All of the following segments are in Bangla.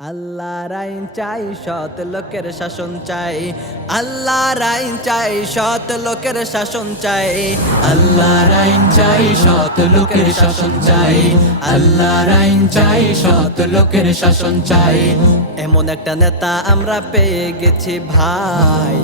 আল্লাহর আইন চাই, সৎ লোকের শাসন চাই। আল্লাহর আইন চাই, সৎ লোকের শাসন চাই। আল্লাহর আইন চাই, সৎ লোকের শাসন চাই। আল্লাহর আইন চাই, সৎ লোকের শাসন চাই। এমন একটা নেতা আমরা পেয়ে গেছি ভাই,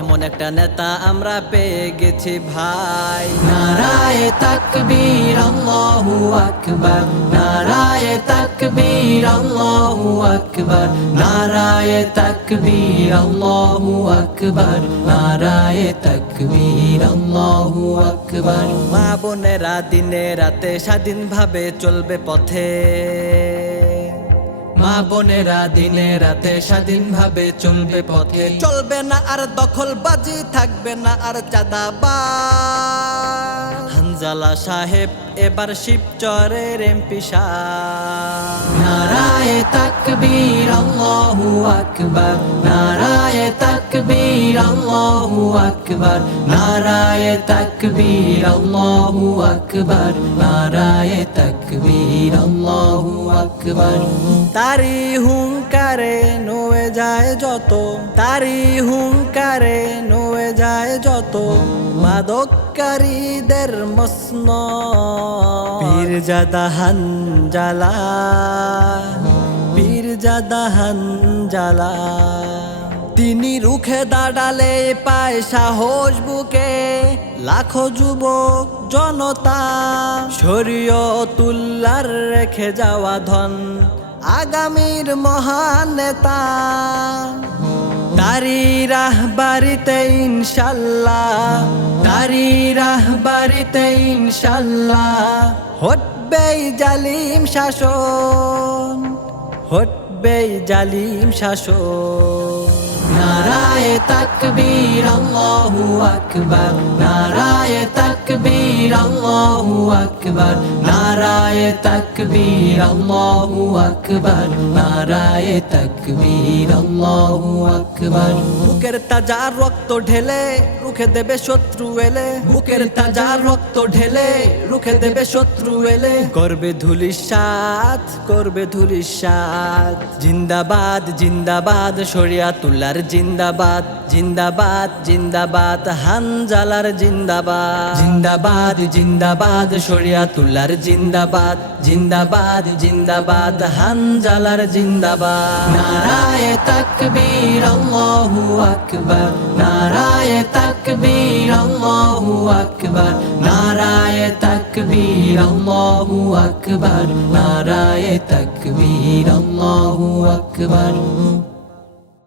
এমন একটা নেতা আমরা পেয়ে গেছি ভাই। নারায়ে তাকবীর আল্লাহু আকবার, নারায়ে তাকবীর আল্লাহু আকবার, নারায়ে তাকবীর আল্লাহু আকবার, নারায়ে তাকবীর আল্লাহু আকবার। মা বোনেরা দিনে রাতে স্বাধীনভাবে চলবে পথে, মা বোনেরা দিনে রাতে স্বাধীনভাবে চলবে পথে। চলবে না আর দখলবাজি, থাকবে না আর চাঁদাবাজ। হানজালা সাহেব এবার শিবচরের এমপি সাহেব। নারায়ে তাকবীর আল্লাহু আকবার, নারায়ে তাকবীর আল্লাহু আকবার, নারায়ে তাকবীর আল্লাহু আকবার, নারায়ে তাকবীর আল্লাহু আকবার। তারি হুঙ্কারে নুয়ে যায় যত, তারি হুঙ্কারে নুয়ে যায় যত মাদককারীদের মসন। পীরজাদা হানজালা, পীরজাদা হানজালা, তিনি রুখে দাঁড়ালে পায় সাহস বুকে লাখো যুবক জনতা। শরীয়তুল্লাহর রেখে যাওয়া ধন আগামীর মহান নেতা। তারি রাহবারিতে ইনশাল্লাহ, তারি রাহবারিতে ইনশাল্লাহ হটবেই জালিম শাসন, হটবেই জালিম শাসন। নারায়ে তাকবীর আল্লাহু আকবার, নারায়ে তাকবীর আল্লাহু আকবার, নারায়ে তাকবীর আল্লাহু আকবার, নারায়ে তাকবীর আল্লাহু আকবার। বুকের তাজা রক্ত ঢেলে রুখে দেবে শত্রু এলে, বুকের তাজা রক্ত ঢেলে রুখে দেবে শত্রু এলে। করবে ধুলিসাৎ, করবে ধুলিসাৎ। জিন্দাবাদ জিন্দাবাদ শরিয়াতুল্লাহর জিন্দাবাদ, জিন্দাবাদ জিন্দাবাদ হানজালার জিন্দাবাদ। জিন্দাবাদ জিন্দাবাদ শরিয়াতুল্লাহর জিন্দাবাদ, জিন্দাবাদ জিন্দাবাদ হানজালার জিন্দাবাদ। নারায়ে তাকবীর আল্লাহু আকবার, নারায়ে তাকবীর আল্লাহু আকবার, নারায়ে তাকবীর আল্লাহু আকবার, নারায়ে তাকবীর আল্লাহু আকবার।